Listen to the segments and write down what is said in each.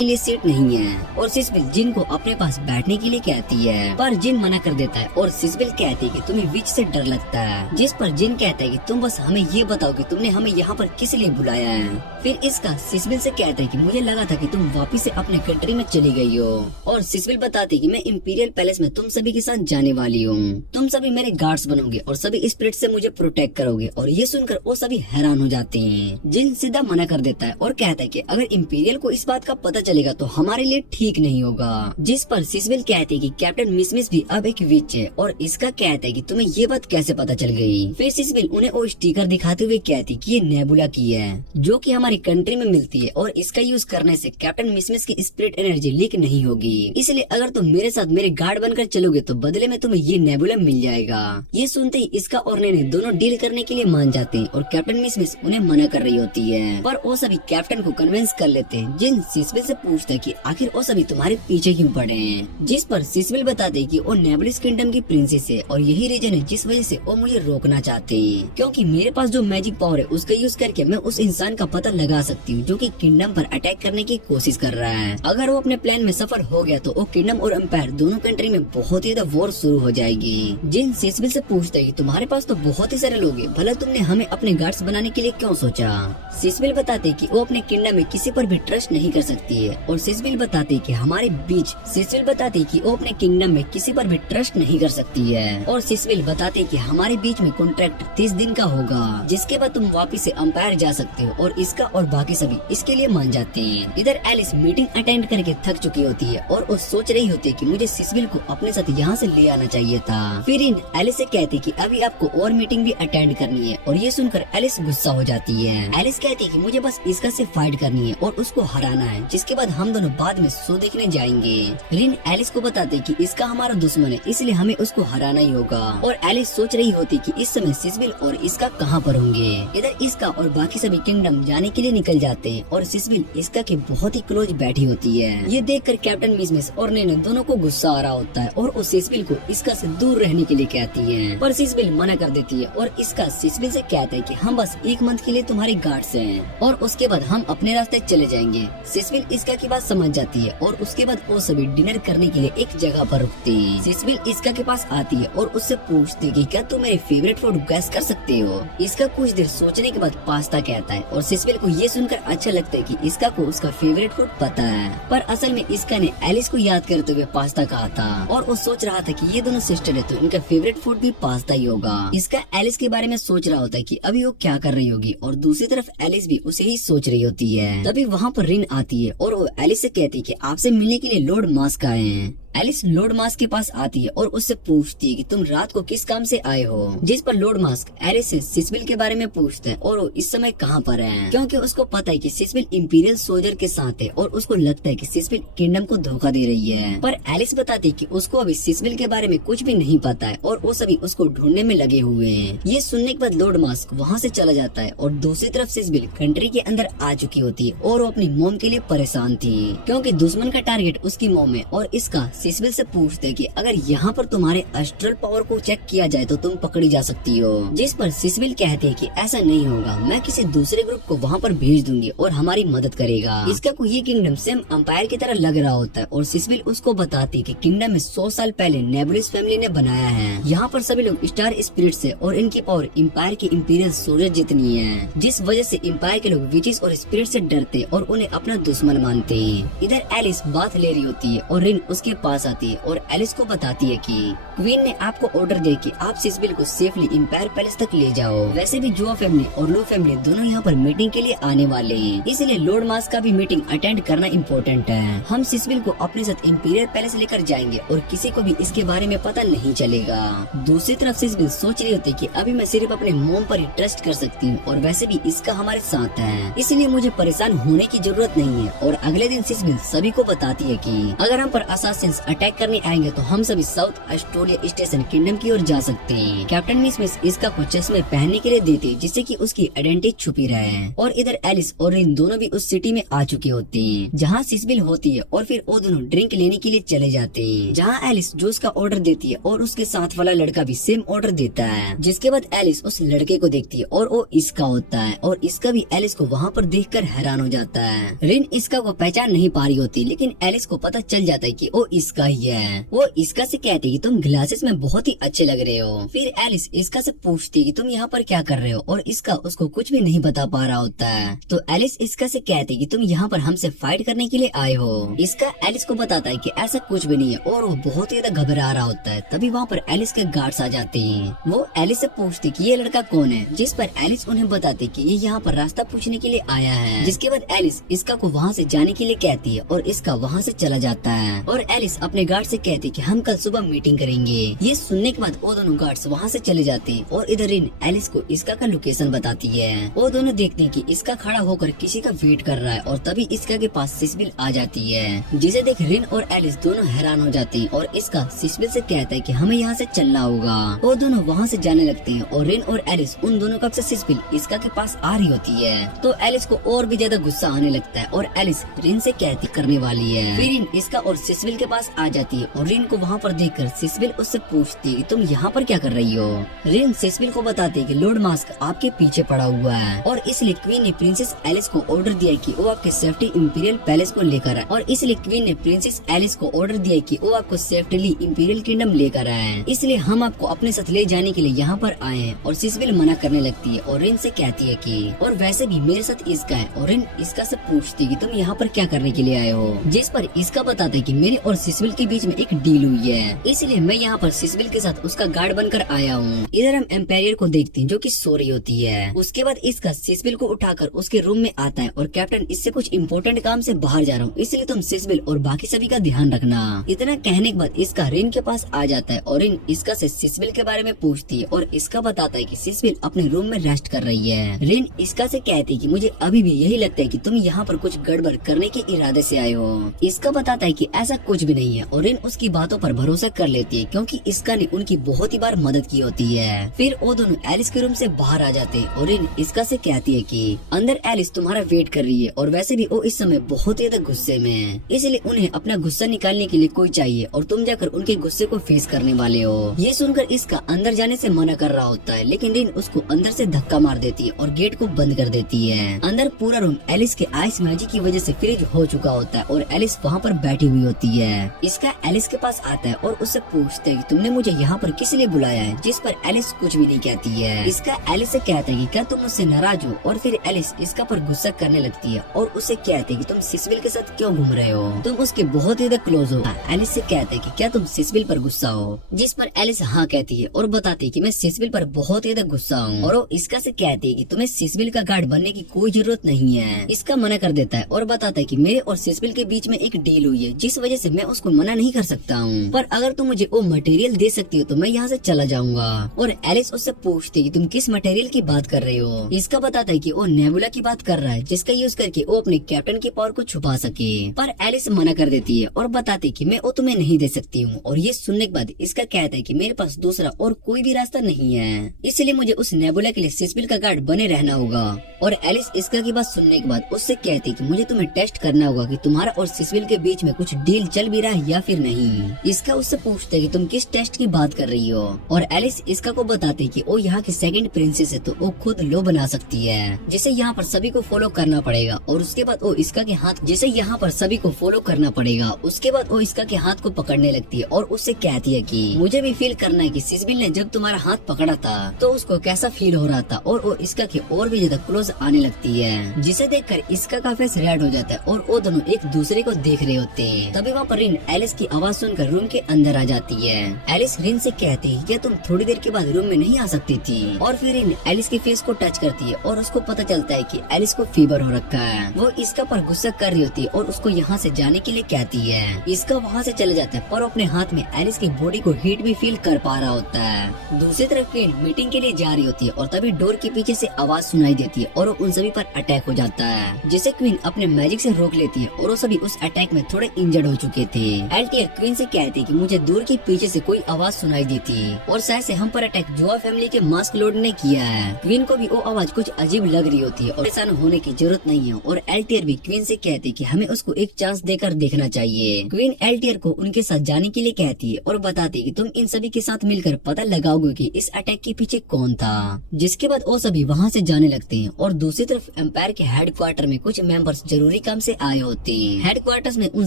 के लिए सीट नहीं है और सिसबिल जिन को अपने पास बैठने के लिए कहती है, पर जिन मना कर देता है और सिसबिल कहती है कि तुम्हें विच से डर लगता है, जिस पर जिन कहता है कि तुम बस हमें ये बताओ कि तुमने हमें यहाँ पर किस लिए बुलाया है। फिर इसका सिसबिल से कहता है कि मुझे लगा था कि तुम वापिस से अपने कंट्री में चली गई हो, और सिसबिल बताती कि मैं इंपीरियल पैलेस में तुम सभी के साथ जाने वाली हूँ। तुम सभी मेरे गार्ड्स बनोगे और सभी स्पिरिट से मुझे प्रोटेक्ट करोगे। और ये सुनकर वो सभी हैरान हो जाते हैं। जिन सीधा मना कर देता है और कहता है कि अगर इंपीरियल को इस बात का पता चलेगा तो हमारे लिए ठीक नहीं होगा। जिस पर सिसबिल कहती है कि कैप्टन मिसमिस भी अब एक विच है, और इसका कहता है कि तुम्हें ये बात कैसे पता चल गई। फिर सिसबिल उन्हें वो स्टिकर दिखाते हुए कहती कि ये नेबुला की है, जो कि हमारी कंट्री में मिलती है, और इसका यूज करने से कैप्टन मिसमिस की स्पिरिट एनर्जी लीक नहीं होगी। इसलिए अगर तुम मेरे साथ मेरे गार्ड बनकर चलोगे तो बदले में तुम्हें ये नेबुला मिल जाएगा। ये सुनते ही इसका और नैने दोनों डील करने के लिए मान जाते हैं, और कैप्टन मिसमिस उन्हें मना कर रही होती है, पर वो सभी कैप्टन को कन्विंस कर लेते हैं। जिन सिसबिल से पूछते हैं कि आखिर वो सभी तुम्हारे पीछे क्यों पड़े हैं, जिस पर सिसबिल बताते हैं कि वो नेबुलिस किंगडम की प्रिंसेस है, और यही रीजन है जिस वजह से वो मुझे रोकना चाहते हैं, क्योंकि मेरे पास जो मैजिक पावर है उसका यूज करके मैं उस इंसान का पता लगा सकती हूँ जो कि किंगडम पर अटैक करने की कोशिश कर रहा है। अगर वो अपने प्लान में सफल हो गया तो वो किंगडम और एम्पायर दोनों कंट्री में बहुत ही ज्यादा वॉर शुरू हो जाएगी। जिन सिसबिल से पूछता है कि तुम्हारे पास तो बहुत ही सारे लोग हैं, भला तुमने हमें अपने गार्ड्स बनाने के लिए क्यों सोचा। सिसबिल बताते कि वो अपने किंगडम में किसी पर भी ट्रस्ट नहीं कर सकती है, और सिसबिल बताते कि हमारे बीच सिसबिल बताते कि वो अपने किंगडम में किसी पर भी ट्रस्ट नहीं कर सकती है, और सिसबिल बताते कि हमारे बीच में कॉन्ट्रैक्ट 30 दिन का होगा, जिसके बाद तुम वापिस से एम्पायर जा सकते हो। और इसका और बाकी सभी इसके लिए मान जाते हैं। इधर एलिस मीटिंग अटेंड करके थक चुकी होती है, और वो सोच रही होती है कि मुझे सिसबिल को अपने साथ यहाँ से ले आना चाहिए था। फिर इन एलिस से कहती कि अभी आपको और मीटिंग भी अटेंड करनी है, और ये सुनकर एलिस गुस्सा हो जाती है। एलिस कहती है कि मुझे बस इसका से फाइट करनी है और उसको हराना है, जिसके बाद हम दोनों बाद में शो देखने जाएंगे। रिन एलिस को बताते कि इसका हमारा दुश्मन है, इसलिए हमें उसको हराना ही होगा। और एलिस सोच रही होती कि इस समय सिसबिल और इसका कहाँ पर होंगे। इधर इसका और बाकी सभी किंगडम जाने के लिए निकल जाते हैं, और सिसबिल इसका के बहुत ही क्लोज बैठी होती है। ये देखकर कैप्टन मिसमिस और नैने दोनों को गुस्सा आ रहा होता है, और वो सिसबिल को इसका से दूर रहने के लिए कहती है, पर सिसबिल मना कर देती है। और इसका सिसबिल से कहता है कि हम बस 1 मंथ के लिए तुम्हारे गार्ड्स हैं, और उसके बाद हम अपने रास्ते चले जाएंगे। सिसबिल इसका की बात समझ जाती है, और उसके बाद वो सभी डिनर करने के लिए एक जगह पर रुकते हैं। सिसबिल इसका के पास आती है और उससे पूछती है कि क्या तुम मेरे फेवरेट फूड गैस कर सकते हो। इसका कुछ देर सोचने के बाद पास्ता कहता है, और सिसबिल को ये सुनकर अच्छा लगता है कि इसका को उसका फेवरेट फूड पता है, पर असल में इसका ने एलिस को याद करते हुए पास्ता कहा था, और वो सोच रहा था कि ये दोनों सिस्टर है तो इनका फेवरेट फूड भी पास्ता ही होगा। इसका एलिस के बारे में सोच रहा होता है कि अभी वो क्या कर रही होगी, और दूसरी तरफ एलिस भी उसे ही सोच रही होती है। तभी वहाँ पर रिन आती है, और वो एलिस से कहती है कि आपसे मिलने के लिए लॉर्ड मास्क आए हैं। एलिस लॉर्ड मास्क के पास आती है और उससे पूछती है कि तुम रात को किस काम से आए हो, जिस पर लॉर्ड मास्क एलिस से सिसबिल के बारे में पूछता है, और वो इस समय कहाँ पर है, क्योंकि उसको पता है कि सिसबिल इंपीरियल सोल्जर के साथ है, और उसको लगता है कि सिसबिल किंगडम को धोखा दे रही है। पर एलिस बताती है कि उसको अभी सिसबिल के बारे में कुछ भी नहीं पता है, और वो सभी उसको ढूंढने में लगे हुए हैं। ये सुनने के बाद लॉर्ड मास्क वहाँ से चला जाता है, और दूसरी तरफ सिसबिल कंट्री के अंदर आ चुकी होती है, और वो अपनी मोम के लिए परेशान थी, क्योंकि दुश्मन का टारगेट उसकी मोम है। और इसका सिसबिल से पूछते कि अगर यहाँ पर तुम्हारे एस्ट्रल पावर को चेक किया जाए तो तुम पकड़ी जा सकती हो, जिस पर सिसबिल कहते हैं कि ऐसा नहीं होगा, मैं किसी दूसरे ग्रुप को वहाँ पर भेज दूंगी और हमारी मदद करेगा। इसका को ये किंगडम सेम एम्पायर की तरह लग रहा होता है, और सिसबिल उसको बताती है कि किंगडम में 100 साल पहले नेबुलिस फैमिली ने बनाया है। यहाँ पर सभी लोग स्टार स्पिरिट्स है, और इनकी पावर एम्पायर की इंपीरियल सोल्जर जितनी है, जिस वजह से एम्पायर के लोग विचेस और स्पिरिट से डरते और उन्हें अपना दुश्मन मानते हैं। इधर एलिस बात ले रही होती है, और रिन उसके पास आती है, और एलिस को बताती है कि क्वीन ने आपको ऑर्डर दे कि आप सिसबिल को सेफली एम्पायर पैलेस तक ले जाओ। वैसे भी जुआ फैमिली और लो फैमिली दोनों यहाँ पर मीटिंग के लिए आने वाले हैं, इसलिए लॉर्ड मास्क का भी मीटिंग अटेंड करना इम्पोर्टेंट है। हम सिसबिल को अपने साथ इंपीरियल पैलेस लेकर जाएंगे, और किसी को भी इसके बारे में पता नहीं चलेगा। दूसरी तरफ सिसबिल सोच रही होती है कि अभी मैं सिर्फ अपने मोम पर ही ट्रस्ट कर सकती हूँ, और वैसे भी इसका हमारे साथ है, इसलिए मुझे परेशान होने की जरूरत नहीं है। और अगले दिन सिसबिल सभी को बताती है कि अगर हम पर असासिन एलियंस अटैक करने आएंगे तो हम सभी साउथ ऑस्ट्रेलिया स्टेशन किंगडम की ओर जा सकते हैं। कैप्टन मिस मिस इसका कुछ चश्मे पहनने के लिए देती जिससे कि उसकी आइडेंटिटी छुपी रहे। और इधर एलिस और रिन दोनों भी उस सिटी में आ चुके होते हैं जहाँ सिसबिल होती है और फिर वो दोनों ड्रिंक लेने के लिए चले जाते हैं जहाँ एलिस जूस का ऑर्डर देती है और उसके साथ वाला लड़का भी सेम ऑर्डर देता है। जिसके बाद एलिस उस लड़के को देखती है और वो इसका होता है और इसका भी एलिस को वहाँ पर देखकर हैरान हो जाता है। रिन इसका को पहचान नहीं पा रही होती लेकिन एलिस को पता चल जाता है कि वो इसका ही है। वो इसका से कहती है कि तुम ग्लासेस में बहुत ही अच्छे लग रहे हो। फिर एलिस इसका से पूछती है कि तुम यहाँ पर क्या कर रहे हो और इसका उसको कुछ भी नहीं बता पा रहा होता है। तो एलिस इसका से कहती है कि तुम यहाँ पर हमसे फाइट करने के लिए आए हो। इसका एलिस को बताता है कि ऐसा कुछ भी नहीं है और वो बहुत ही ज्यादा घबरा रहा होता है। तभी वहाँ पर एलिस के गार्ड्स आ जाते हैं। वो एलिस से पूछती कि ये लड़का कौन है, जिस पर एलिस उन्हें बताती कि ये यहाँ पर रास्ता पूछने के लिए आया है। जिसके बाद एलिस इसका को वहाँ से जाने के लिए कहती है और इसका वहाँ से चला जाता है। और एलिस अपने गार्ड से कहती कि हम कल सुबह मीटिंग करेंगे। ये सुनने के बाद वो दोनों गार्ड्स वहाँ से चले जाते हैं और इधर रिन एलिस को इसका का लोकेशन बताती है। वो दोनों देखते हैं कि इसका खड़ा होकर किसी का वेट कर रहा है और तभी इसका के पास सिसबिल आ जाती है। जिसे देख रिन और एलिस दोनों हैरान हो जाते हैं और इसका सिसबिल से कहता है कि हमें यहाँ से चलना होगा। वो दोनों वहाँ से जाने लगते हैं और रिन और एलिस उन दोनों का सिसबिल इसका के पास आ रही होती है। तो एलिस को और भी ज्यादा गुस्सा आने लगता है और एलिस रिन से कहती करने वाली है। फिर रिन इसका और सिसबिल के पास आ जाती है और रिन को वहाँ पर देखकर सिसबिल उससे पूछती है तुम यहाँ पर क्या कर रही हो। रिन सिसबिल को बताती है कि लॉर्ड मास्क आपके पीछे पड़ा हुआ है और इसलिए क्वीन ने प्रिंसेस एलिस को ऑर्डर दिया कि वो आपके सेफ्टी इंपीरियल पैलेस को लेकर आए। और इसलिए क्वीन ने प्रिंसेस एलिस को ऑर्डर दिया कि वो आपको सेफ्टली इंपीरियल किंगडम लेकर आए। इसलिए हम आपको अपने साथ ले जाने के लिए यहाँ पर आए हैं। और सिसबिल मना करने लगती है और रिन से कहती है कि और वैसे भी मेरे साथ इसका है। और रिन इसका से पूछती है कि तुम यहाँ पर क्या करने के लिए आए हो। जिस पर इसका बताता है कि मेरे और सिसबिल के बीच में एक डील हुई है, इसलिए मैं यहाँ पर सिसबिल के साथ उसका गार्ड बनकर आया हूँ। इधर हम एम्पायर को देखते हैं जो कि सो रही होती है। उसके बाद इसका सिसबिल को उठाकर उसके रूम में आता है और कैप्टन इससे कुछ इम्पोर्टेंट काम से बाहर जा रहा हूँ, इसलिए तुम सिसबिल और बाकी सभी का ध्यान रखना। इतना कहने के बाद इसका रिन के पास आ जाता है और रिन इसका से सिसबिल के बारे में पूछती है और इसका बताता है कि सिसबिल अपने रूम में रेस्ट कर रही है। रिन इसका से कहती है कि मुझे अभी भी यही लगता है कि तुम यहाँ पर कुछ गड़बड़ करने के इरादे से आए हो। इसका बताता है कि ऐसा कुछ भी नहीं है और रिन उसकी बातों पर भरोसा कर लेती है क्योंकि इसका ने उनकी बहुत ही बार मदद की होती है। फिर वो दोनों एलिस के रूम से बाहर आ जाते हैं और रिन इसका से कहती है कि अंदर एलिस तुम्हारा वेट कर रही है और वैसे भी वो इस समय बहुत ही ज्यादा गुस्से में है, इसलिए उन्हें अपना गुस्सा निकालने के लिए कोई चाहिए और तुम जाकर उनके गुस्से को फेस करने वाले हो। ये सुनकर इसका अंदर जाने से मना कर रहा होता है लेकिन रिन उसको अंदर से धक्का मार देती है और गेट को बंद कर देती है। अंदर पूरा रूम एलिस के आइस मैजिक की वजह से फ्रीज हो चुका होता है और एलिस वहाँ पर बैठी हुई होती है। इसका एलिस के पास आता है और उससे पूछता है कि तुमने मुझे यहाँ पर किस लिए बुलाया है। जिस पर एलिस कुछ भी नहीं कहती है। इसका एलिस से कहता है कि क्या तुम मुझसे नाराज हो। और फिर एलिस इसका पर गुस्सा करने लगती है और उससे कहती है कि तुम सिसबिल के साथ क्यों घूम रहे हो, तुम उसके बहुत ही क्लोज हो। एलिस से कहता है कि क्या तुम सिसबिल पर गुस्सा हो। जिस पर एलिस हाँ कहती है और बताती है कि मैं सिसबिल पर बहुत ही गुस्सा हूँ। और वो इसका से कहती है कि तुम्हें सिसबिल का गार्ड बनने की कोई जरूरत नहीं है। इसका मना कर देता है और बताता है कि मेरे और सिसबिल के बीच में एक डील हुई है जिस वजह से मैं उसको मना नहीं कर सकता हूँ, पर अगर तुम मुझे वो मटेरियल दे सकती हो तो मैं यहाँ से चला जाऊंगा। और एलिस उससे पूछती है कि तुम किस मटेरियल की बात कर रहे हो। इसका बताता है कि वो नेबुला की बात कर रहा है जिसका यूज करके वो अपने कैप्टन की पावर को छुपा सके, पर एलिस मना कर देती है और बताती है कि मैं वो तुम्हें नहीं दे सकती हूँ। और ये सुनने के बाद इसका कहता है कि मेरे पास दूसरा और कोई भी रास्ता नहीं है, इसलिए मुझे उस नेबुला के लिए सिसबिल का गार्ड बने रहना होगा। और एलिस इसका की बात सुनने के बाद उससे कहती है कि मुझे तुम्हें टेस्ट करना होगा कि तुम्हारा और सिसबिल के बीच में कुछ डील चल भी रहा है या फिर नहीं। इसका उससे पूछते है कि तुम किस टेस्ट की बात कर रही हो। और एलिस इसका को बताती है कि वो यहाँ की सेकंड प्रिंसेस है तो वो खुद लो बना सकती है, जिसे यहाँ पर सभी को फॉलो करना पड़ेगा। और उसके बाद वो इसका के हाथ जिसे यहाँ पर सभी को फॉलो करना पड़ेगा। उसके बाद वो इसका के हाथ को पकड़ने लगती है और उससे कहती है कि मुझे भी फील करना है कि सिसबिल ने जब तुम्हारा हाथ पकड़ा था तो उसको कैसा फील हो रहा था। और वो इसका के और भी ज्यादा क्लोज आने लगती है, जिसे देखकर इसका का फेस रेड हो जाता है और वो दोनों एक दूसरे को देख रहे होते हैं। तभी वहाँ पर रिन एलिस की आवाज सुनकर रूम के अंदर आ जाती है। एलिस रिन से कहती है कि तुम थोड़ी देर के बाद रूम में नहीं आ सकती थी। और फिर रिन एलिस के फेस को टच करती है और उसको पता चलता है कि एलिस को फीवर हो रखा है। वो इसका पर गुस्सा कर रही होती है और उसको यहाँ से जाने के लिए कहती है। इसका वहाँ से चले जाता है पर अपने हाथ में एलिस की बॉडी को हीट भी फील कर पा रहा होता है। दूसरी तरफ क्वीन मीटिंग के लिए जा रही होती है और तभी डोर के पीछे से आवाज सुनाई देती है और उन सभी पर अटैक हो जाता है, जिसे क्वीन अपने मैजिक से रोक लेती है और वो सभी उस अटैक में थोड़े इंजर्ड हो चुके थे। एल्टियर क्वीन से कहती है कि मुझे दूर के पीछे से कोई आवाज सुनाई दी थी और शायद से हम पर अटैक जुआ फैमिली के मास्क लॉर्ड ने किया है। क्वीन को भी वो आवाज कुछ अजीब लग रही होती है और परेशान होने की जरूरत नहीं है और एल्टियर भी क्वीन से कहती है कि हमें उसको एक चांस देकर देखना चाहिए। क्वीन एल्टियर को उनके साथ जाने के लिए कहती है और बताती है कि तुम इन सभी के साथ मिलकर पता लगाओगे कि इस अटैक के पीछे कौन था। जिसके बाद वो सभी वहाँ से जाने लगते हैं और दूसरी तरफ एम्पायर के हेडक्वार्टर में कुछ मेंबर्स जरूरी काम से आए होते हैं। हेडक्वार्टर्स में उन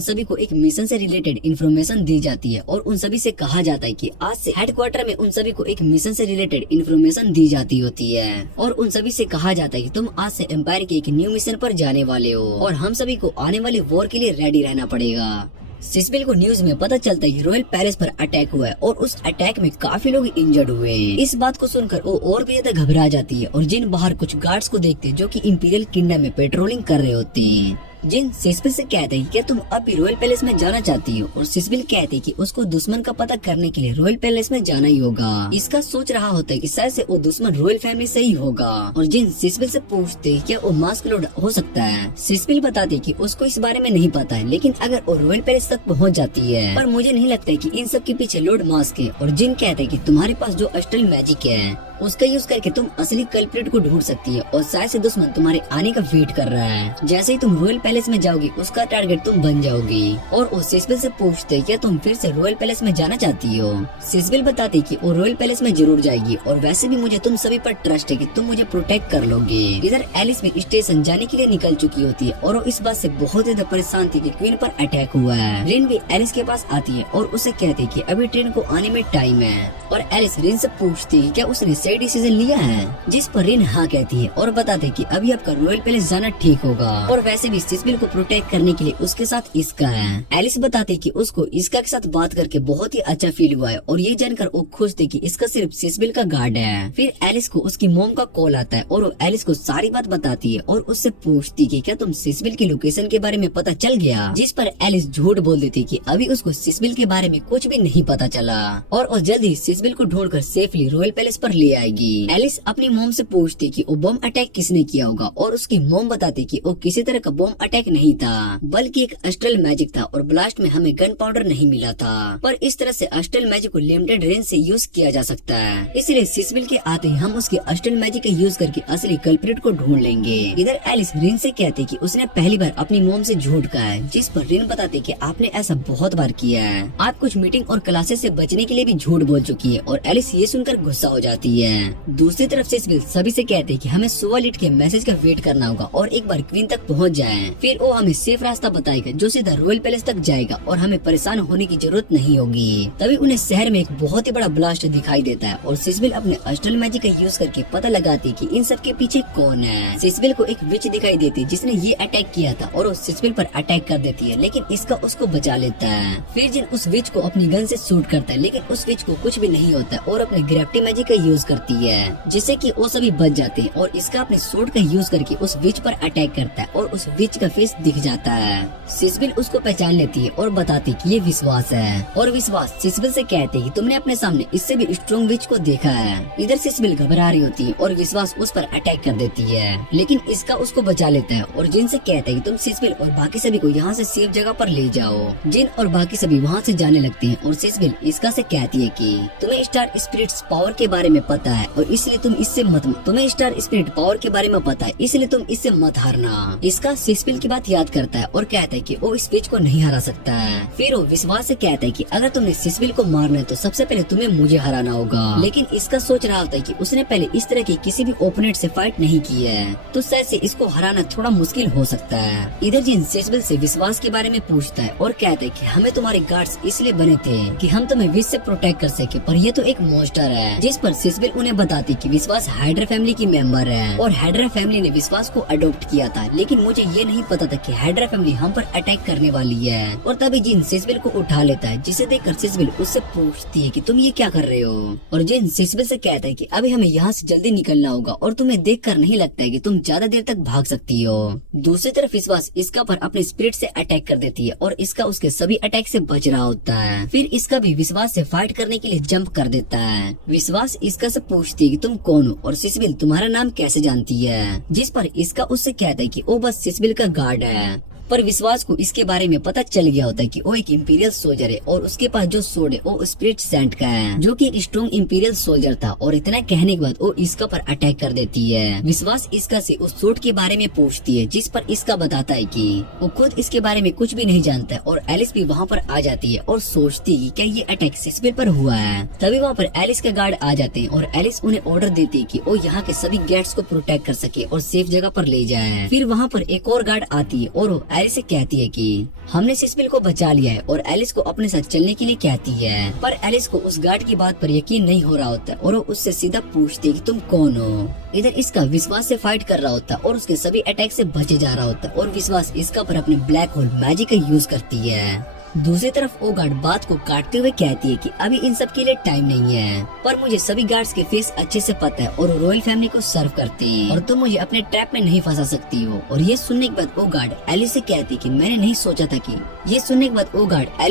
सभी को एक मिशन से रिलेटेड इन्फॉर्मेशन दी जाती है और उन सभी से कहा जाता है कि आज से हेडक्वार्टर में उन सभी को एक मिशन से रिलेटेड इन्फॉर्मेशन दी जाती होती है और उन सभी से कहा जाता है कि तुम आज से एम्पायर के एक न्यू मिशन पर जाने वाले हो और हम सभी को आने वाली वॉर के लिए रेडी रहना पड़ेगा। सिसबिल को न्यूज में पता चलता है कि रॉयल पैलेस पर अटैक हुआ है और उस अटैक में काफी लोग इंजर्ड हुए हैं। इस बात को सुनकर वो और भी ज्यादा घबरा जाती है और जिन बाहर कुछ गार्ड्स को देखते हैं जो कि इंपीरियल किंगडम में पेट्रोलिंग कर रहे होते हैं। जिन सिसबिल से कहते हैं क्या तुम अब भी रॉयल पैलेस में जाना चाहती हो और सिसबिल कहते हैं कि उसको दुश्मन का पता करने के लिए रॉयल पैलेस में जाना ही होगा। इसका सोच रहा होता है कि शायद से वो दुश्मन रॉयल फैमिली से ही होगा और जिन सिसबिल से पूछते हैं क्या वो मास्क लॉर्ड हो सकता है। सिसबिल बताती है कि उसको इस बारे में नहीं पता है लेकिन अगर वो रॉयल पैलेस तक पहुंच जाती है पर मुझे नहीं लगता है कि इन सब के पीछे लॉर्ड मास्क है। और जिन कहते हैं कि तुम्हारे पास जो अस्ट्रल मैजिक है उसका यूज करके तुम असली कल्प्रिट को ढूंढ सकती है और शायद से दुश्मन तुम्हारे आने का वेट कर रहा है। जैसे ही तुम रॉयल पैलेस में जाओगी उसका टारगेट तुम बन जाओगी। और वो सिसबिल से पूछते हैं क्या तुम फिर से रॉयल पैलेस में जाना चाहती हो। सिसबिल बताती कि वो रॉयल पैलेस में जरूर जाएगी और वैसे भी मुझे तुम सभी पर ट्रस्ट है कि तुम मुझे प्रोटेक्ट कर लोगे। इधर एलिस भी स्टेशन जाने के लिए निकल चुकी होती है और वो इस बात से बहुत ज्यादा परेशान थी कि क्वीन पर अटैक हुआ है। रिन भी एलिस के पास आती है और उसे कहती है कि अभी ट्रेन को आने में टाइम है और एलिस रिन से पूछती है क्या उसने सही डिसीजन लिया है। जिस पर रिन हाँ कहती है और बताते कि अभी आपका रॉयल पैलेस जाना ठीक होगा और वैसे भी सिसबिल को प्रोटेक्ट करने के लिए उसके साथ इसका है। एलिस बताती कि उसको इसका के साथ बात करके बहुत ही अच्छा फील हुआ है और ये जानकर वो खुश थी कि इसका सिर्फ सिसबिल का गार्ड है। फिर एलिस को उसकी मोम का कॉल आता है और वो एलिस को सारी बात बताती है और उससे पूछती कि क्या तुम सिसबिल की लोकेशन के बारे में पता चल गया। जिस पर एलिस झूठ बोल देती कि अभी उसको सिसबिल के बारे में कुछ भी नहीं पता चला और वो जल्दी सिसबिल को ढूंढकर सेफली रॉयल पैलेस पर ले आएगी। एलिस अपनी मोम से पूछती कि वो बम अटैक किसने किया होगा और उसकी मोम बताती कि वो किसी तरह का बम अटैक नहीं था बल्कि एक अस्ट्रल मैजिक था और ब्लास्ट में हमें गन पाउडर नहीं मिला था। पर इस तरह से अस्ट्रल मैजिक को लिमिटेड रेंज से यूज किया जा सकता है इसलिए सिसबिल के आते ही हम उसके अस्ट्रल मैजिक का यूज करके असली कल्प्रिट को ढूंढ लेंगे। इधर एलिस रिन से कहती कि उसने पहली बार अपनी मोम से झूठ कहा है। जिस पर रिन बताते कि आपने ऐसा बहुत बार किया है। आप कुछ मीटिंग और क्लासेस से बचने के लिए भी झूठ बोल चुकी है और एलिस ये सुनकर गुस्सा हो जाती है। दूसरी तरफ सिसबिल सभी से कहते हैं कि हमें सुबह लिट के मैसेज का वेट करना होगा और एक बार क्वीन तक पहुंच जाएं। फिर वो हमें सेफ रास्ता बताएगा जो सीधा रॉयल पैलेस तक जाएगा और हमें परेशान होने की जरूरत नहीं होगी। तभी उन्हें शहर में एक बहुत ही बड़ा ब्लास्ट दिखाई देता है और सिसबिल अपने अस्ट्रल मैजिक का यूज करके पता लगाती है कि इन सब के पीछे कौन है। सिसबिल को एक विच दिखाई देती है जिसने ये अटैक किया था और वो सिसबिल पर अटैक कर देती है लेकिन इसका उसको बचा लेता है। फिर जिन उस विच को अपनी गन से शूट करता है लेकिन उस विच को कुछ भी नहीं होता और अपने ग्रेविटी मैजिक का यूज करती है जिससे कि वो सभी बच जाते हैं और इसका अपने सूट का यूज करके उस विच पर अटैक करता है और उस विच का फेस दिख जाता है। सिसबिल उसको पहचान लेती है और बताती कि ये विश्वास है और विश्वास सिसबिल से कहते हैं कि तुमने अपने सामने इससे भी स्ट्रॉन्ग विच को देखा है। इधर सिसबिल घबरा रही होती है और विश्वास उस पर अटैक कर देती है लेकिन इसका उसको बचा लेता है और जिन से कहता है कि तुम सिसबिल और बाकी सभी को यहाँ से सेफ जगह पर ले जाओ। जिन और बाकी सभी वहाँ से जाने लगते हैं और सिसबिल इसका से कहती है कि तुम्हें स्टार स्पिरिट्स पावर के बारे में पता है और इसलिए तुम इससे तुम्हें स्टार स्पिरिट पावर के बारे में पता है इसलिए तुम इससे मत हारना। इसका सिसबिल की बात याद करता है और कहता है कि वो इस विच को नहीं हरा सकता है। फिर वो विश्वास से कहता है कि अगर तुमने सिसबिल को मारना है तो सबसे पहले तुम्हें मुझे हराना होगा। लेकिन इसका सोच रहा होता है कि उसने पहले इस तरह की किसी भी ओपोनेंट से फाइट नहीं की है तो शायद से इसको हराना थोड़ा मुश्किल हो सकता है। इधर जिन सिसबिल से विश्वास के बारे में पूछता है और कहता है कि हमें तुम्हारे गार्ड्स इसलिए बने थे कि हम तुम्हें विच से प्रोटेक्ट कर सके पर ये तो एक मॉन्स्टर है। जिस पर सिसबिल उन्हें बताती कि विश्वास हाइड्रा फैमिली की मेंबर है और हाइड्रा फैमिली ने विश्वास को अडॉप्ट किया था लेकिन मुझे ये नहीं पता था कि हाइड्रा फैमिली हम पर अटैक करने वाली है। और तभी जिन सिसबिल को उठा लेता है जिसे देखकर सिसबिल उससे पूछती है कि तुम ये क्या कर रहे हो और जिन सिसबिल से कहता है कि अभी हमें यहाँ से जल्दी निकलना होगा और तुम्हें देखकर नहीं लगता है कि तुम ज्यादा देर तक भाग सकती हो। दूसरी तरफ विश्वास इसका पर अपने स्पिरिट से अटैक कर देती है और इसका उसके सभी अटैक से बच रहा होता है। फिर इसका भी विश्वास से फाइट करने के लिए जंप कर देता है। विश्वास इसका से पूछती है कि तुम कौन हो और सिसबिल तुम्हारा नाम कैसे जानती है। जिस पर इसका उससे कहता है कि वो बस सिसबिल का गार्ड है। पर विश्वास को इसके बारे में पता चल गया होता है कि वो एक इंपीरियल सोल्जर है और उसके पास जो सोड है वो स्पिरिट सेंट का है, जो कि एक स्ट्रॉन्ग इंपीरियल सोल्जर था। और इतना कहने के बाद वो इसका पर अटैक कर देती है। विश्वास इसका से उस सोड के बारे में पूछती है, जिस पर इसका बताता है कि वो खुद इसके बारे में कुछ भी नहीं जानता है। और एलिस भी वहाँ पर आ जाती है और सोचती है क्या ये अटैक सिसबिल पर हुआ है। तभी वहाँ पर एलिस के गार्ड आ जाते हैं और एलिस उन्हें ऑर्डर देती है कि वो यहाँ के सभी गेट्स को प्रोटेक्ट कर सके और सेफ जगह पर ले जाए। फिर वहाँ पर एक और गार्ड आती है और वो एलिस से कहती है कि हमने सिसबिल को बचा लिया है, और एलिस को अपने साथ चलने के लिए कहती है। पर एलिस को उस गार्ड की बात पर यकीन नहीं हो रहा होता और वो उससे सीधा पूछती है कि तुम कौन हो। इधर इसका विश्वास से फाइट कर रहा होता और उसके सभी अटैक से बचे जा रहा होता और विश्वास इसका पर अपने ब्लैक होल मैजिक का यूज करती है। दूसरी तरफ वो गार्ड बात को काटते हुए कहती है कि अभी इन सब के लिए टाइम नहीं है, पर मुझे सभी गार्ड्स के फेस अच्छे से पता है और रॉयल फैमिली को सर्व करते हैं और तुम मुझे अपने ट्रैप में नहीं फंसा सकती हो। और ये सुनने के बाद वो गार्ड एलिस से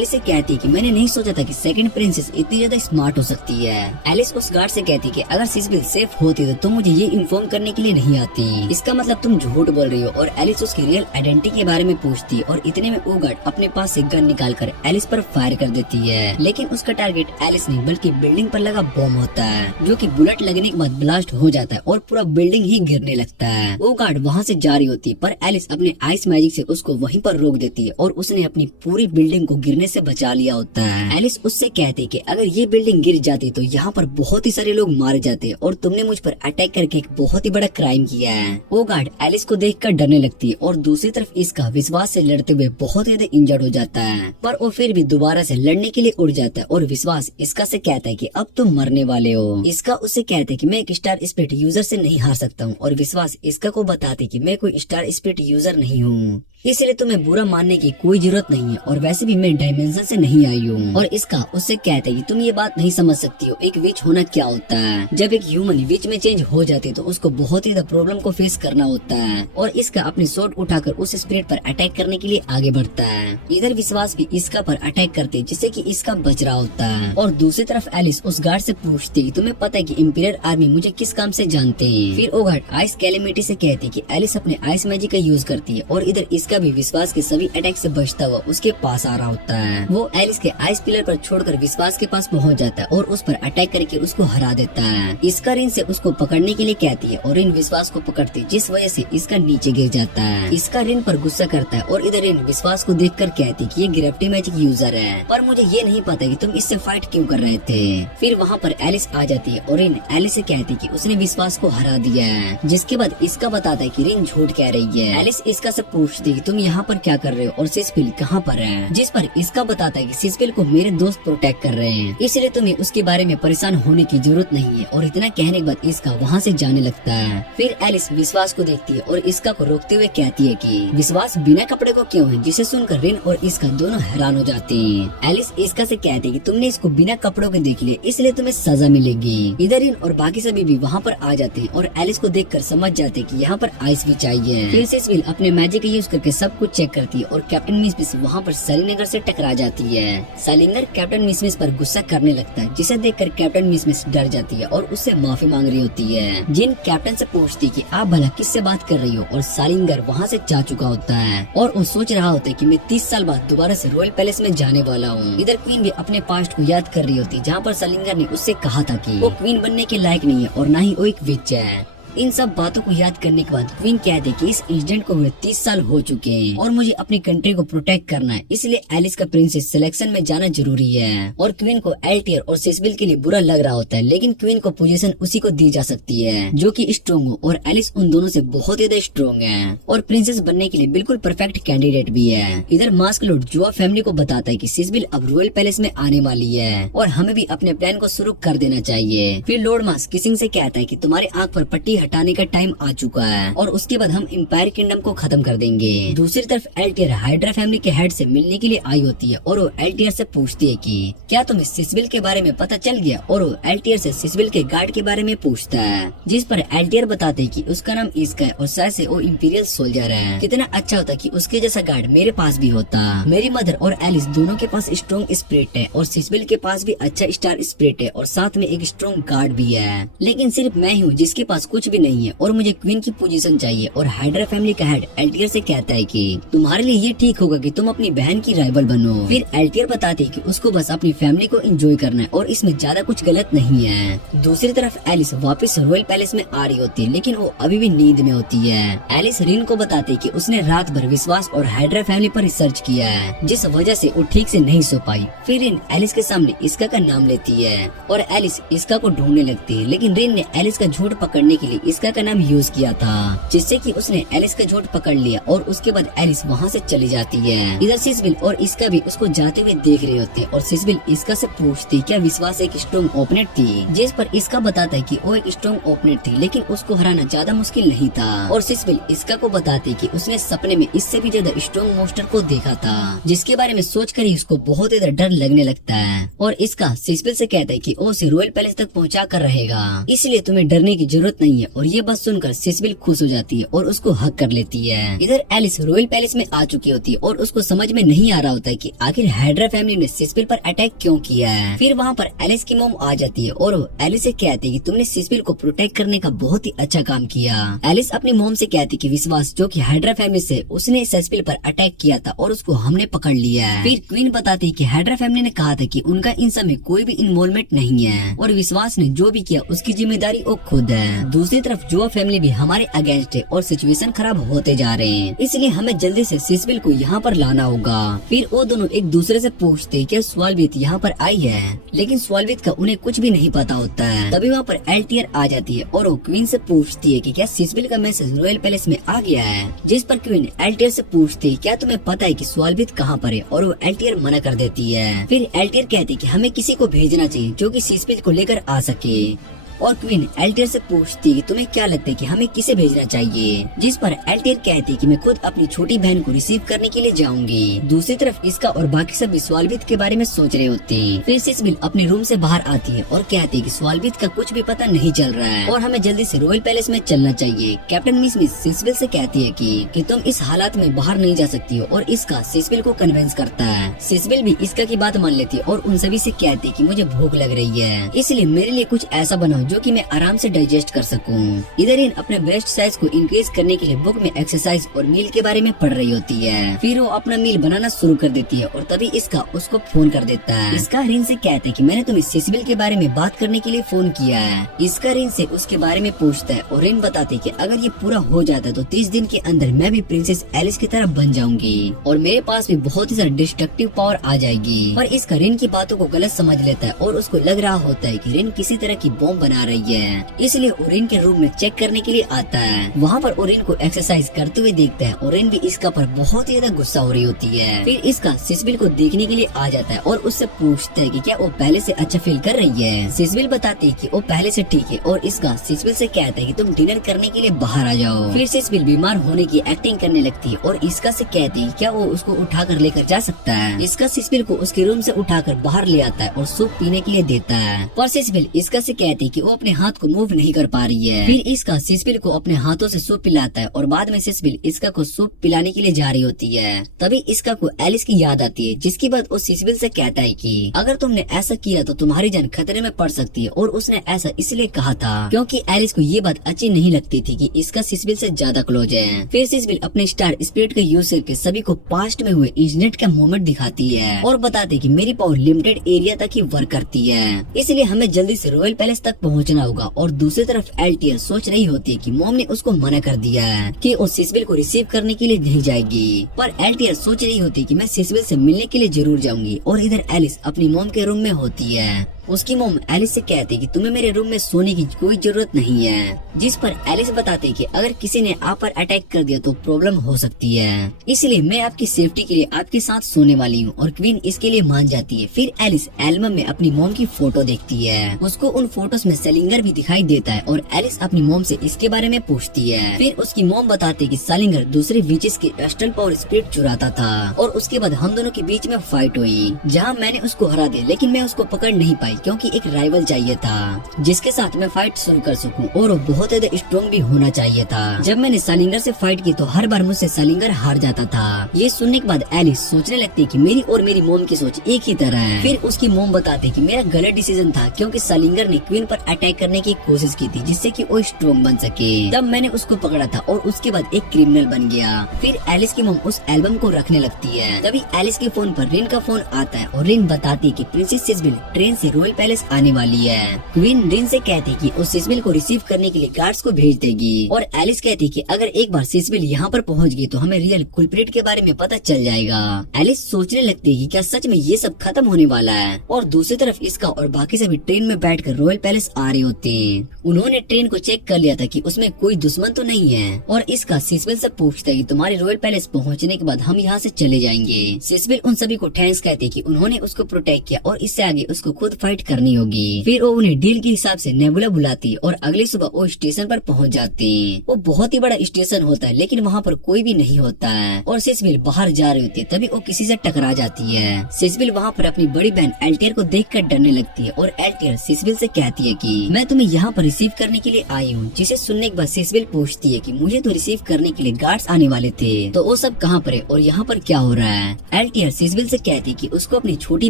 कहती है कि मैंने नहीं सोचा था कि सेकंड प्रिंसेस इतनी ज्यादा स्मार्ट हो सकती है। एलिस उस गार्ड से कहती है कि अगर सिसबिल सेफ होती तो तुम मुझे ये इन्फॉर्म करने के लिए नहीं आती, इसका मतलब तुम झूठ बोल रही हो। और एलिस उसकी रियल आइडेंटिटी के बारे में पूछती है और इतने में वो गार्ड अपने पास से गन निकाल कर एलिस पर फायर कर देती है। लेकिन उसका टारगेट एलिस नहीं बल्कि बिल्डिंग पर लगा बॉम्ब होता है, जो कि बुलेट लगने के बाद ब्लास्ट हो जाता है और पूरा बिल्डिंग ही गिरने लगता है। वो गार्ड वहाँ से जा रही होती है, पर एलिस अपने आइस मैजिक से उसको वहीं पर रोक देती है और उसने अपनी पूरी बिल्डिंग को गिरने से बचा लिया होता है। एलिस उससे कहती है कि अगर ये बिल्डिंग गिर जाती तो यहाँ पर बहुत ही सारे लोग मारे जाते और तुमने मुझ पर अटैक करके एक बहुत ही बड़ा क्राइम किया है। वो गार्ड एलिस को देखकर डरने लगती है और दूसरी तरफ इसका विश्वास से लड़ते हुए बहुत ज्यादा इंजर्ड हो जाता है, पर वो फिर भी दोबारा से लड़ने के लिए उड़ जाता है। और विश्वास इसका से कहता है कि अब तुम मरने वाले हो। इसका उससे कहते है कि मैं एक स्टार स्पिरिट यूजर से नहीं हार सकता हूँ, और विश्वास इसका को बताते कि मैं कोई स्टार स्पिरिट यूजर नहीं हूँ, इसलिए तुम्हें बुरा मानने की कोई जरूरत नहीं है, और वैसे भी मैं डायमेंशन से नहीं आई हूँ। और इसका उससे कहता है कि तुम ये बात नहीं समझ सकती हो एक विच होना क्या होता है। जब एक ह्यूमन विच में चेंज हो जाती है तो उसको बहुत ही प्रॉब्लम को फेस करना होता है। और इसका अपनी स्वॉर्ड उठाकर उस स्पिरिट पर अटैक करने के लिए आगे बढ़ता है। इधर विश्वास भी इसका पर अटैक करते जिससे कि इसका बच रहा होता है। और दूसरी तरफ एलिस उस गार्ड से पूछती है तुम्हें पता है कि इंपीरियल आर्मी मुझे किस काम से जानते हैं। फिर वो गार्ड आइस कैलेमिटी से कहती है कि एलिस अपने आइस मैजिक का यूज करती है, और इधर इसका भी विश्वास के सभी अटैक से बचता हुआ उसके पास आ रहा होता है। वो एलिस के आइस पिलर पर छोड़कर विश्वास के पास पहुंच जाता है और उस पर अटैक करके उसको हरा देता है। इसका रिन से उसको पकड़ने के लिए कहती है और रिन विश्वास को पकड़ती जिस वजह से इसका नीचे गिर जाता है। इसका रिन पर गुस्सा करता है और इधर रिन विश्वास को देखकर कहती है कि ये ग्रेविटी मैजिक यूजर है, पर मुझे ये नहीं पता कि तुम इससे फाइट क्यों कर रहे थे। फिर वहाँ पर एलिस आ जाती है और रिन एलिस से कहती है कि उसने विश्वास को हरा दिया है, जिसके बाद इसका बताता है कि रिन झूठ कह रही है। एलिस इसका से पूछती है कि तुम यहाँ पर क्या कर रहे हो और सिसबिल कहाँ पर है, जिस पर इसका बताता है कि सिसबिल को मेरे दोस्त प्रोटेक्ट कर रहे हैं, इसलिए तुम्हें उसके बारे में परेशान होने की जरूरत नहीं है। और इतना कहने के बाद इसका वहाँ से जाने लगता है। फिर एलिस विश्वास को देखती है और इसका को रोकते हुए कहती है कि विश्वास बिना कपड़े को क्यों है, जिसे सुनकर रिन और इसका दोनों हैरान हो जाते हैं। एलिस इसका से कहती है कि तुमने इसको बिना कपड़ों के देख लिया, इसलिए तुम्हें सजा मिलेगी। इधर रिन और बाकी सभी भी वहाँ पर आ जाते हैं और एलिस को देखकर समझ जाते हैं कि यहाँ पर आइस भी चाहिए। फिर सिसबिल अपने मैजिक का यूज करके सब कुछ चेक करती है और कैप्टन मिसमिस वहाँ पर सालिंगर से टकरा जाती है। सालिंगर कैप्टन मिसमिस पर गुस्सा करने लगता है, जिसे देखकर कैप्टन मिसमिस डर जाती है और उससे माफी मांग रही होती है। जिन कैप्टन से पूछती है कि आप भला किससे बात कर रही हो, और सालिंगर वहाँ से जा चुका होता है और वो सोच रहा होता है कि मैं 30 साल बाद दोबारा से रॉयल पैलेस में जाने वाला हूँ। इधर क्वीन भी अपने पास्ट को याद कर रही होती है, जहाँ पर सालिंगर ने उससे कहा था कि वो क्वीन बनने के लायक नहीं है और न ही वो एक विच है। इन सब बातों को याद करने के बाद क्वीन कहते कि इस इंसिडेंट को हुए 30 साल हो चुके हैं और मुझे अपनी कंट्री को प्रोटेक्ट करना है, इसलिए एलिस का प्रिंसेस सिलेक्शन में जाना जरूरी है। और क्वीन को एल्टियर और सिसबिल के लिए बुरा लग रहा होता है, लेकिन क्वीन को पोजीशन उसी को दी जा सकती है जो कि स्ट्रॉन्ग हो, और एलिस उन दोनों से बहुत ज्यादा स्ट्रॉन्ग है और प्रिंसेस बनने के लिए बिल्कुल परफेक्ट कैंडिडेट भी है। इधर मास्क लॉर्ड जुआ फैमिली को बताता है कि सिसबिल अब रॉयल पैलेस में आने वाली है और हमें भी अपने प्लान को शुरू कर देना चाहिए। फिर लॉर्ड मास्क किसिंग से कहता है कि तुम्हारे आँख पर पट्टी हटाने का टाइम आ चुका है और उसके बाद हम एम्पायर किंगडम को खत्म कर देंगे। दूसरी तरफ एल्टियर हाइड्रा फैमिली के हेड से मिलने के लिए आई होती है और वो एल्टियर से पूछती है कि क्या तुम्हें सिसबिल के बारे में पता चल गया, और वो एल्टियर से सिसबिल के गार्ड के बारे में पूछता है, जिस पर एल्टियर बताते हैं कि उसका नाम इस्क है और शायद से वो इंपीरियल सोल्जर है। कितना अच्छा होता कि उसके जैसा गार्ड मेरे पास भी होता। मेरी मदर और एलिस दोनों के पास स्ट्रॉन्ग स्पिरिट है और सिसबिल के पास भी अच्छा स्टार स्पिरिट है और साथ में एक स्ट्रॉन्ग गार्ड भी है, लेकिन सिर्फ मैं हूँ जिसके पास कुछ कुछ भी नहीं है और मुझे क्वीन की पोजीशन चाहिए। और हाइड्रा फैमिली का हेड एल्टियर से कहता है कि तुम्हारे लिए ये ठीक होगा कि तुम अपनी बहन की राइवल बनो। फिर एल्टियर बताती है कि उसको बस अपनी फैमिली को एंजॉय करना है और इसमें ज्यादा कुछ गलत नहीं है। दूसरी तरफ एलिस वापस रॉयल पैलेस में आ रही होती है, लेकिन वो अभी भी नींद में होती है। एलिस रिन को बताती है कि उसने रात भर विश्वास और हाइड्रा फैमिली पर रिसर्च किया है, जिस वजह से वो ठीक से नहीं सो पाई। फिर रिन एलिस के सामने इसका का नाम लेती है और एलिस इसका को ढूंढने लगती है, लेकिन रिन ने एलिस का झूठ पकड़ने के लिए इसका का नाम यूज किया था, जिससे कि उसने एलिस का झूठ पकड़ लिया और उसके बाद एलिस वहाँ से चली जाती है। इधर सिसबिल और इसका भी उसको जाते हुए देख रही होती है और सिसबिल इसका से पूछती क्या विश्वास एक स्ट्रॉन्ग ओपोनेंट थी, जिस पर इसका बताता है कि वो एक स्ट्रॉन्ग ओपोनेंट थी, लेकिन उसको हराना ज्यादा मुश्किल नहीं था। और सिसबिल इसका को बताती कि उसने सपने में इससे भी ज्यादा स्ट्रॉन्ग मोस्टर को देखा था, जिसके बारे में सोचकर ही उसको बहुत ज्यादा डर लगने लगता है। और इसका सिसबिल से कहता है कि वो उसे रॉयल पैलेस तक पहुंचा कर रहेगा, इसलिए तुम्हें डरने की जरूरत नहीं है। और ये बात सुनकर सिसबिल खुश हो जाती है और उसको हक कर लेती है। इधर एलिस रॉयल पैलेस में आ चुकी होती है और उसको समझ में नहीं आ रहा होता है कि आखिर हाइड्रा फैमिली ने सिसबिल पर अटैक क्यों किया है। फिर वहाँ पर एलिस की मॉम आ जाती है और एलिस से कहती है कि तुमने सिसबिल को प्रोटेक्ट करने का बहुत ही अच्छा काम किया। एलिस अपनी मॉम से कहती कि विश्वास जो कि हाइड्रा फैमिली से उसने सिसबिल पर अटैक किया था और उसको हमने पकड़ लिया है। फिर क्वीन बताती है कि हाइड्रा फैमिली ने कहा था कि उनका इन सब में कोई भी इन्वॉल्वमेंट नहीं है और विश्वास ने जो भी किया उसकी जिम्मेदारी वो खुद है। दूसरी तरफ जुआ फैमिली भी हमारे अगेंस्ट है और सिचुएशन खराब होते जा रहे हैं, इसलिए हमें जल्दी से सिसबिल को यहाँ पर लाना होगा। फिर वो दोनों एक दूसरे से पूछते क्या स्वालवित यहाँ पर आई है, लेकिन स्वालवित का उन्हें कुछ भी नहीं पता होता है। तभी वहाँ पर एल्टियर आ जाती है और वो क्वीन से पूछती है कि क्या सिसबिल का मैसेज रॉयल पैलेस में आ गया है, जिस पर क्वीन एल्टियर से पूछती है क्या तुम्हें पता है कि स्वालवित कहाँ पर है, और वो एल्टियर मना कर देती है। फिर एल्टियर कहती है कि हमें किसी को भेजना चाहिए जो कि सिसबिल को लेकर आ सके। और क्वीन एल्टियर से पूछती है तुम्हें क्या लगता है कि हमें किसे भेजना चाहिए, जिस पर एल्टियर कहती है कि मैं खुद अपनी छोटी बहन को रिसीव करने के लिए जाऊंगी। दूसरी तरफ इसका और बाकी सब स्वालवित के बारे में सोच रहे होते हैं। फिर सिसबिल अपने रूम से बाहर आती है और कहती है कि स्वालवित का कुछ भी पता नहीं चल रहा है और हमें जल्दी से रॉयल पैलेस में चलना चाहिए। कैप्टन मिस सिसबिल से कहती है कि तुम इस हालात में बाहर नहीं जा सकती हो और इसका सिसबिल को कन्विंस करता है। सिसबिल भी इसका की बात मान लेती है और उन सभी से कहती है कि मुझे भूख लग रही है, इसलिए मेरे लिए कुछ ऐसा बनाओ जो कि मैं आराम से डाइजेस्ट कर सकूं। इधर इन अपने ब्रेस्ट साइज को इंक्रीज करने के लिए बुक में एक्सरसाइज और मील के बारे में पढ़ रही होती है। फिर वो अपना मील बनाना शुरू कर देती है और तभी इसका उसको फोन कर देता है। इसका रिन से कहता है कि मैंने तुम्हें सिसबिल के बारे में बात करने के लिए फोन किया है। इसका रिन से उसके बारे में पूछता है और रिन बताती है कि अगर ये पूरा हो जाता है तो 30 दिन के अंदर मैं भी प्रिंसेस एलिस की तरह बन जाऊंगी और मेरे पास भी बहुत ही सारा डिस्ट्रक्टिव पावर आ जाएगी। पर इसका रिन की बातों को गलत समझ लेता है और उसको लग रहा होता है कि रिन किसी तरह की बॉम्ब बना रही है, इसलिए ओरिन के रूम में चेक करने के लिए आता है। वहाँ पर ओरिन को एक्सरसाइज करते हुए देखता है। ओरिन भी इसका पर बहुत ही ज्यादा गुस्सा हो रही होती है। फिर इसका सिसबिल को देखने के लिए आ जाता है और उससे पूछता है कि क्या वो पहले से अच्छा फील कर रही है। सिसबिल बताती है कि वो पहले से ठीक है और इसका सिसबिल से कहता है कि तुम डिनर करने के लिए बाहर आ जाओ। फिर सिसबिल बीमार होने की एक्टिंग करने लगती है और इसका से कहती है क्या वो उसको उठा कर लेकर जा सकता है। इसका सिसबिल को उसके रूम से उठाकर बाहर ले आता है और सूप पीने के लिए देता है। पर सिसबिल इसका से कहती है कि वो अपने हाथ को मूव नहीं कर पा रही है। फिर इसका सिसबिल को अपने हाथों से सूप पिलाता है और बाद में सिसबिल इसका को सूप पिलाने के लिए जा रही होती है। तभी इसका को एलिस की याद आती है, जिसके बाद वो सिसबिल से कहता है कि अगर तुमने ऐसा किया तो तुम्हारी जान खतरे में पड़ सकती है। और उसने ऐसा इसलिए कहा था क्योंकि एलिस को ये बात अच्छी नहीं लगती थी कि इसका सिसबिल से ज्यादा क्लोज है। फिर सिसबिल अपने स्टार स्पिरिट का यूज करके सभी को पास्ट में हुए इंसिडेंट का मोमेंट दिखाती है और बताती है कि मेरी पावर लिमिटेड एरिया तक ही वर्क करती है, इसलिए हमें जल्दी से रॉयल पैलेस तक पहुँचना होगा। और दूसरी तरफ एल्टियर सोच रही होती है कि मॉम ने उसको मना कर दिया है कि वो सिसबिल को रिसीव करने के लिए नहीं जाएगी। पर एल्टियर सोच रही होती है कि मैं सिसबिल से मिलने के लिए जरूर जाऊंगी। और इधर एलिस अपनी मॉम के रूम में होती है। उसकी मॉम एलिस से कहती है कि तुम्हें मेरे रूम में सोने की कोई जरूरत नहीं है, जिस पर एलिस बताती है कि अगर किसी ने आप पर अटैक कर दिया तो प्रॉब्लम हो सकती है, इसलिए मैं आपकी सेफ्टी के लिए आपके साथ सोने वाली हूँ। और क्वीन इसके लिए मान जाती है। फिर एलिस एल्बम में अपनी मॉम की फोटो देखती है। उसको उन फोटोज में सेलिंगर भी दिखाई देता है और एलिस अपनी मॉम से इसके बारे में पूछती है। फिर उसकी मॉम बताती है कि सेलिंगर दूसरे विचेस की एस्ट्रल पावर स्पिरिट चुराता था और उसके बाद हम दोनों के बीच में फाइट हुई, जहाँ मैंने उसको हरा दिया, लेकिन मैं उसको पकड़ नहीं पाई क्योंकि एक राइवल चाहिए था जिसके साथ मैं फाइट शुरू कर सकूं और वो बहुत ज्यादा स्ट्रॉन्ग भी होना चाहिए था। जब मैंने सालिंगर से फाइट की तो हर बार मुझसे सालिंगर हार जाता था। ये सुनने के बाद एलिस सोचने लगती कि मेरी और मेरी मोम की सोच एक ही तरह है। फिर उसकी मोम बताते कि मेरा गलत डिसीजन था क्योंकि सालिंगर ने क्वीन पर अटैक करने की कोशिश की थी जिससे कि वो स्ट्रॉन्ग बन सके। तब मैंने उसको पकड़ा था और उसके बाद एक क्रिमिनल बन गया। फिर एलिस की मोम उस एल्बम को रखने लगती है। तभी एलिस के फोन पर रिन का फोन आता है और रिन बताती है कि प्रिंसेस सिसबिल ट्रेन से रॉयल पैलेस आने वाली है। क्वीन रिन से कहती कि वो सिसबिल को रिसीव करने के लिए गार्ड्स को भेज देगी और एलिस कहती कि अगर एक बार सिसबिल यहाँ पर पहुँच गई तो हमें रियल कुलप्रिट के बारे में पता चल जाएगा। एलिस सोचने लगती है कि क्या सच में ये सब खत्म होने वाला है। और दूसरी तरफ इसका और बाकी सभी ट्रेन में बैठकर रॉयल पैलेस आ रहे होते हैं। उन्होंने ट्रेन को चेक कर लिया था कि उसमें कोई दुश्मन तो नहीं है और इसका सिसबिल से पूछता है कि तुम्हारे रॉयल पैलेस पहुंचने के बाद हम यहाँ से चले जाएंगे। सिसबिल उन सभी को थैंक्स कहते हैं कि उन्होंने उसको प्रोटेक्ट किया और इससे आगे उसको खुद फाइट करनी होगी। फिर वो उन्हें डील के हिसाब से नेबुला बुलाती है और अगली सुबह वो स्टेशन पर पहुंच जाते हैं। वो बहुत ही बड़ा स्टेशन होता है लेकिन वहाँ पर कोई भी नहीं होता है और सिसबिल बाहर जा रही होती है। तभी वो किसी से टकरा जाती है। सिसबिल वहाँ पर अपनी बड़ी बहन एल्टियर को देखकर डरने लगती है और एल्टियर सिसबिल से कहती है कि मैं तुम्हें यहाँ पर रिसीव करने के लिए आई हूँ। जिसे सुनने के बाद सिसबिल पूछती है कि मुझे तो रिसीव करने के लिए गार्ड्स आने वाले थे तो वो सब कहाँ पर है और यहाँ पर क्या हो रहा है। एल्टियर सिसबिल से कहती कि उसको अपनी छोटी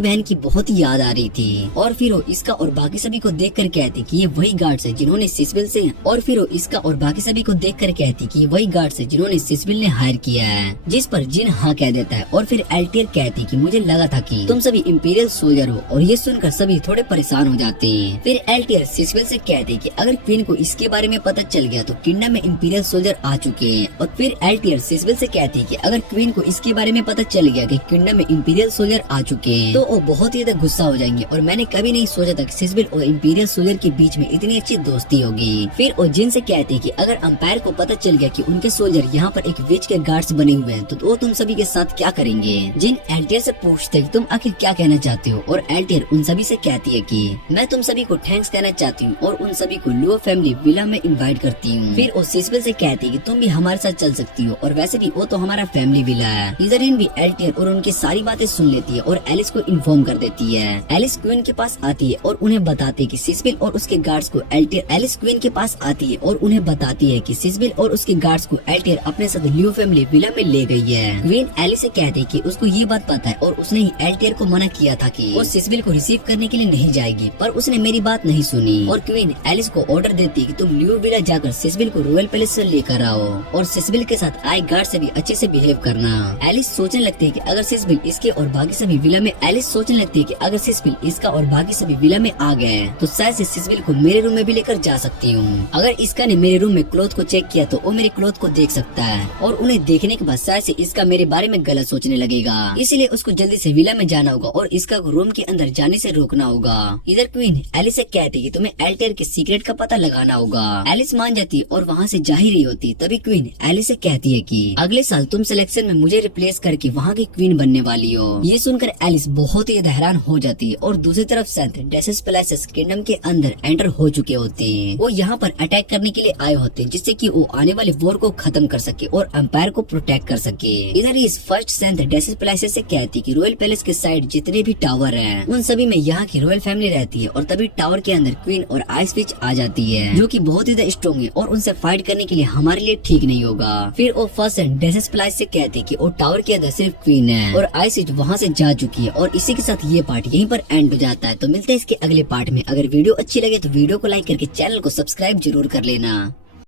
बहन की बहुत ही याद आ रही थी और फिर वो इसका और बाकी सभी को देखकर कहती कि ये वही गार्ड्स है जिन्होंने सिसबिल से और फिर वो इसका और बाकी सभी को देखकर कहती कि ये वही गार्ड्स है जिन्होंने सिसबिल ने हायर किया है। जिस पर जिन हाँ कह देता है और फिर एल्टियर कहती कि मुझे लगा था कि तुम सभी इंपीरियल सोल्जर हो और ये सुनकर सभी थोड़े परेशान हो जाते हैं। फिर एल्टियर सिसबिल से कहते कि अगर क्वीन को इसके बारे में पता चल गया तो किंगडम में इंपीरियल सोल्जर आ चुके हैं। और फिर एल्टियर सिसबिल से कहती कि अगर क्वीन को इसके बारे में पता चल गया कि किंगडम में इंपीरियल सोल्जर आ चुके हैं तो वो बहुत ही ज्यादा गुस्सा हो जाएंगे और मैंने कभी नहीं सोचा था कि सिसबिल और इंपीरियल सोल्जर के बीच में इतनी अच्छी दोस्ती होगी। फिर वो जिन से कहते कि अगर अंपायर को पता चल गया कि उनके सोल्जर यहाँ पर एक विच के गार्ड्स बने हुए हैं तो वो तुम सभी के साथ क्या करेंगे। जिन एल्टियर से पूछते कि तुम आखिर क्या कहना चाहते हो और एल्टियर उन सभी से कहती है कि मैं तुम सभी को थैंक्स कहना चाहती हूँ और उन सभी को लुओ फैमिली विला में इनवाइट करती हूँ। फिर वो सिसबिल से कहती है कि तुम भी हमारे साथ चल सकती हो और वैसे भी वो तो हमारा फैमिली विला है। इधर इन भी एल्टियर और उनकी सारी बातें सुन लेती है और एलिस को इन्फॉर्म कर देती है। एलिस क्वीन के पास आती है और उन्हें बताती है कि सिसबिल और उसके गार्ड्स को एल्टियर एलिस क्वीन के पास आती है और उन्हें बताती है कि सिसबिल और उसके गार्ड्स को एल्टियर अपने साथ लियो फैमिली विला में ले गई है। क्वीन एलिस से कहती है कि उसको ये बात पता है और उसने ही एल्टियर को मना किया था कि वो सिसबिल को रिसीव करने के लिए नहीं जाएगी पर उसने मेरी बात नहीं सुनी। और क्वीन एलिस को ऑर्डर देती है कि तुम लियो विला जाकर सिसबिल को रॉयल पैलेस से लेकर आओ और सिसबिल के साथ आए गार्ड से भी अच्छे से बिहेव करना। एलिस सोचने लगती है कि अगर सिसबिल इसके और बाकी सभी विला में एलिस सोचने लगती है कि अगर सिसबिल इसका और बाकी सभी विला में आ गए तो शायद से सिसबिल को मेरे रूम में भी लेकर जा सकती हूँ। अगर इसका ने मेरे रूम में क्लोथ को चेक किया तो वो मेरे क्लोथ को देख सकता है और उन्हें देखने के बाद शायद से इसका मेरे बारे में गलत सोचने लगेगा। इसलिए उसको जल्दी से विला में जाना होगा और इसका रूम के अंदर जाने से रोकना होगा। इधर क्वीन एलिस से कहती है कि तुम्हें एल्टियर के सीक्रेट का पता लगाना होगा। एलिस मान जाती है और वहाँ से जा ही रही होती। तभी क्वीन एलिस से कहती है कि अगले साल तुम सिलेक्शन में मुझे रिप्लेस करके वहाँ की क्वीन बनने वाली हो। ये सुनकर एलिस बहुत ही हैरान हो जाती है और दूसरी तरफ सेंथ डेसिस पैलेस किंगडम के अंदर एंटर हो चुके होते हैं। वो यहाँ पर अटैक करने के लिए आए होते हैं जिससे कि वो आने वाले वॉर को खत्म कर सके और एम्पायर को प्रोटेक्ट कर सके। इधर इस फर्स्ट सेंथ डेसिस पैलेस से कहती कि रॉयल पैलेस के साइड जितने भी टावर हैं उन सभी में यहाँ की रॉयल फैमिली रहती है और तभी टावर के अंदर क्वीन और आइस विच आ जाती है जो कि बहुत ही ज्यादा स्ट्रॉन्ग है और उनसे फाइट करने के लिए हमारे लिए ठीक नहीं होगा। फिर वो फर्स्ट डेसिस पैलेस से कहते कि वो टावर के अंदर सिर्फ क्वीन है और आइस विच वहाँ से जा चुकी है। और इसी के साथ ये पार्ट यहीं पर एंड हो जाता है। तो मिलते हैं इसके अगले पार्ट में। अगर वीडियो अच्छी लगे तो वीडियो को लाइक करके चैनल को सब्सक्राइब जरूर कर लेना।